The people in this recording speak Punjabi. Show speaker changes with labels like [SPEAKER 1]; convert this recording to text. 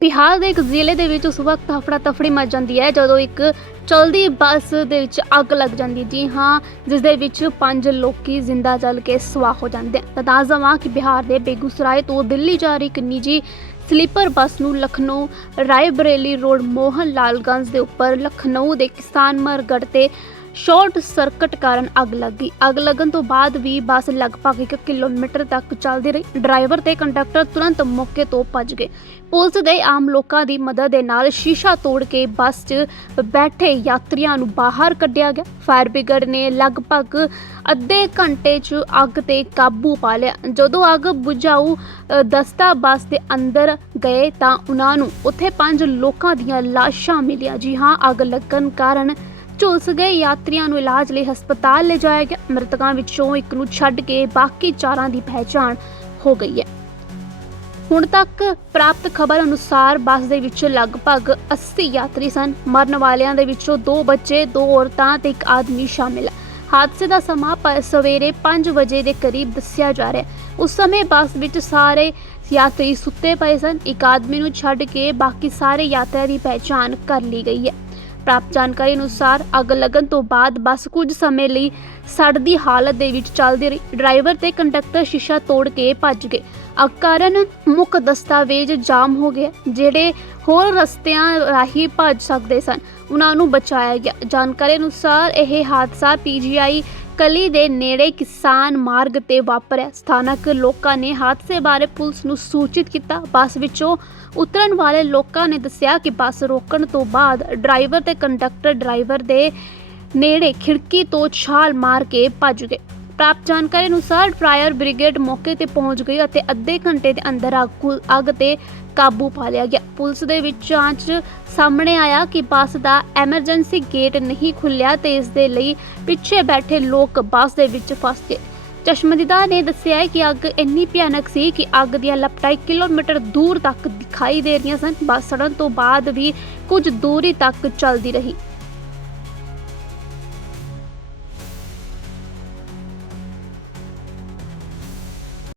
[SPEAKER 1] ਬਿਹਾਰ ਦੇ ਇੱਕ ਜ਼ਿਲ੍ਹੇ ਦੇ ਵਿੱਚ ਉਸ ਵਕਤ ਹਫੜਾ ਤਫੜੀ ਮਚ ਜਾਂਦੀ ਹੈ, ਜਦੋਂ ਇੱਕ ਚਲਦੀ ਬੱਸ ਦੇ ਵਿੱਚ ਅੱਗ ਲੱਗ ਜਾਂਦੀ ਹੈ। ਜੀ ਹਾਂ, ਜਿਸ ਦੇ ਵਿੱਚ ਪੰਜ ਲੋਕੀ ਜ਼ਿੰਦਾ ਜਲ ਕੇ ਸਵਾਹ ਹੋ ਜਾਂਦੇ ਤਾਂ ਦੱਸ ਦੇਵਾਂ ਕਿ ਬਿਹਾਰ ਦੇ ਬੇਗੂਸਰਾਏ ਤੋਂ ਦਿੱਲੀ ਜਾ ਰਹੀ ਇੱਕ ਨਿੱਜੀ ਸਲੀਪਰ ਬੱਸ ਨੂੰ ਲਖਨਊ ਰਾਏਬਰੇਲੀ ਰੋਡ ਮੋਹਨ ਲਾਲਗੰਜ ਦੇ ਉੱਪਰ ਲਖਨਊ ਦੇ ਕਿਸਾਨ ਮਰਗੜ ਤੇ ਸ਼ਾਰਟ ਸਰਕਟ ਕਾਰਨ ਅੱਗ ਲੱਗ ਗਈ। ਅੱਗ ਲੱਗਣ ਤੋਂ ਬਾਅਦ ਵੀ ਬੱਸ ਲਗਭਗ 1 ਕਿਲੋਮੀਟਰ ਤੱਕ ਚੱਲਦੀ ਰਹੀ। ਡਰਾਈਵਰ ਤੇ ਕੰਡਕਟਰ ਤੁਰੰਤ ਮੌਕੇ ਤੋਂ ਭੱਜ ਗਏ। ਪੁਲਿਸ ਦੇ ਆਮ ਲੋਕਾਂ ਦੀ ਮਦਦ ਦੇ ਨਾਲ ਸ਼ੀਸ਼ਾ ਤੋੜ ਕੇ ਬੱਸ 'ਚ ਬੈਠੇ ਯਾਤਰੀਆਂ ਨੂੰ ਬਾਹਰ ਕੱਢਿਆ ਗਿਆ। ਫਾਇਰ ਬ੍ਰਿਗੇਡ ਨੇ ਲਗਭਗ ਅੱਧੇ ਘੰਟੇ 'ਚ ਅੱਗ ਤੇ ਕਾਬੂ ਪਾ ਲਿਆ। ਜਦੋਂ ਅੱਗ ਬੁਝਾਊ ਦਸਤਾ ਬੱਸ ਦੇ ਅੰਦਰ ਗਏ ਤਾਂ ਉਹਨਾਂ ਨੂੰ ਉੱਥੇ ਪੰਜ ਲੋਕਾਂ ਦੀਆਂ ਲਾਸ਼ਾਂ ਮਿਲੀਆਂ। ਜੀ ਹਾਂ, ਅੱਗ ਲੱਗਣ ਕਾਰਨ ਝੁਲਸ ਗਏ। ਯਾਤਰੀਆਂ ਨੂੰ ਇਲਾਜ ਲਈ ਹਸਪਤਾਲ ਲਿਜਾਇਆ ਗਿਆ। ਮ੍ਰਿਤਕਾਂ ਵਿੱਚੋਂ ਇੱਕ ਨੂੰ ਛੱਡ ਕੇ ਬਾਕੀ ਚਾਰਾਂ ਦੀ ਪਹਿਚਾਣ ਹੋ ਗਈ ਹੈ। ਹੁਣ ਤੱਕ ਪ੍ਰਾਪਤ ਖਬਰ ਅਨੁਸਾਰ ਬੱਸ ਦੇ ਵਿੱਚ ਲਗਭਗ 80 ਯਾਤਰੀ ਸਨ। ਮਰਨ ਵਾਲਿਆਂ ਦੇ ਵਿੱਚੋਂ ਦੋ ਬੱਚੇ, ਦੋ ਔਰਤਾਂ ਤੇ ਇੱਕ ਆਦਮੀ ਸ਼ਾਮਿਲ ਹੈ। ਹਾਦਸੇ ਦਾ ਸਮਾਂ ਸਵੇਰੇ 5 ਵਜੇ ਦੇ ਕਰੀਬ ਦੱਸਿਆ ਜਾ ਰਿਹਾ ਹੈ। ਉਸ ਸਮੇਂ ਬੱਸ ਵਿੱਚ ਸਾਰੇ ਯਾਤਰੀ ਸੁੱਤੇ ਪਏ ਸਨ। ਇੱਕ ਆਦਮੀ ਨੂੰ ਛੱਡ ਕੇ ਬਾਕੀ ਸਾਰੇ ਯਾਤਰੀਆਂ ਦੀ ਪਹਿਚਾਣ ਕਰ ਲਈ ਗਈ ਹੈ। ਪ੍ਰਾਪਤ ਜਾਣਕਾਰੀ ਅਨੁਸਾਰ ਅੱਗ ਲੱਗਣ ਤੋਂ ਬਾਅਦ ਬੱਸ ਕੁਝ ਸਮੇਂ ਲਈ ਸੜਦੀ ਹਾਲਤ ਦੇ ਵਿੱਚ ਚੱਲਦੀ ਰਹੀ। ਡਰਾਈਵਰ ਤੇ ਕੰਡਕਟਰ ਸ਼ੀਸ਼ਾ ਤੋੜ ਕੇ ਭੱਜ ਗਏ। ਅੱਗ ਕਾਰਨ ਮੁੱਖ ਦਸਤਾਵੇਜ਼ ਜਾਮ ਹੋ ਗਏ, ਜਿਹੜੇ ਹੋਰ ਰਸਤਿਆਂ ਰਾਹੀਂ ਭੱਜ ਸਕਦੇ ਸਨ। ਉਹਨਾਂ ਨੂੰ ਬਚਾਇਆ ਗਿਆ। ਜਾਣਕਾਰੀ ਅਨੁਸਾਰ ਇਹ ਹਾਦਸਾ ਪੀਜੀਆਈ ਕਲੀ ਦੇ ਨੇੜੇ ਕਿਸਾਨ ਮਾਰਗ ਤੇ ਵਾਪਰਿਆ। ਸਥਾਨਕ ਲੋਕਾਂ ਨੇ ਹਾਦਸੇ ਬਾਰੇ ਪੁਲਿਸ ਨੂੰ ਸੂਚਿਤ ਕੀਤਾ। ਬੱਸ ਵਿੱਚੋਂ ਉਤਰਨ ਵਾਲੇ ਲੋਕਾਂ ਨੇ ਦੱਸਿਆ ਕਿ ਬੱਸ ਰੋਕਣ ਤੋਂ ਬਾਅਦ ਡਰਾਈਵਰ ਤੇ ਕੰਡਕਟਰ ਡਰਾਈਵਰ ਦੇ ਨੇੜੇ ਖਿੜਕੀ ਤੋਂ ਛਾਲ ਮਾਰ ਕੇ ਭੱਜ ਗਏ। ਪ੍ਰਾਪਤ ਜਾਣਕਾਰੀ ਅਨੁਸਾਰ ਫਾਇਰ ਬ੍ਰਿਗੇਡ ਮੌਕੇ ਤੇ ਪਹੁੰਚ ਗਈ ਅਤੇ ਅੱਧੇ ਘੰਟੇ ਦੇ ਅੰਦਰ ਅੱਗ ਤੇ ਕਾਬੂ ਪਾ ਲਿਆ ਗਿਆ। ਪੁਲਿਸ ਦੇ ਵਿੱਚ ਜਾਂਚ ਸਾਹਮਣੇ ਆਇਆ ਕਿ ਬੱਸ ਦਾ ਐਮਰਜੈਂਸੀ ਗੇਟ ਨਹੀਂ ਖੁੱਲਿਆ ਤੇ ਇਸ ਦੇ ਲਈ ਪਿੱਛੇ ਬੈਠੇ ਲੋਕ ਬੱਸ ਦੇ ਵਿੱਚ ਫਸ ਗਏ। ਚਸ਼ਮਦੀਦਾ ਨੇ ਦੱਸਿਆ ਕਿ ਅੱਗ ਇੰਨੀ ਭਿਆਨਕ ਸੀ ਕਿ ਅੱਗ ਦੀਆਂ ਲਪਟਾਂ ਕਿਲੋਮੀਟਰ ਦੂਰ ਤੱਕ ਦਿਖਾਈ ਦੇ ਰਹੀਆਂ ਸਨ। ਬੱਸ ਸੜਨ ਤੋਂ ਬਾਅਦ ਵੀ ਕੁਝ ਦੂਰੀ ਤੱਕ ਚੱਲਦੀ ਰਹੀ।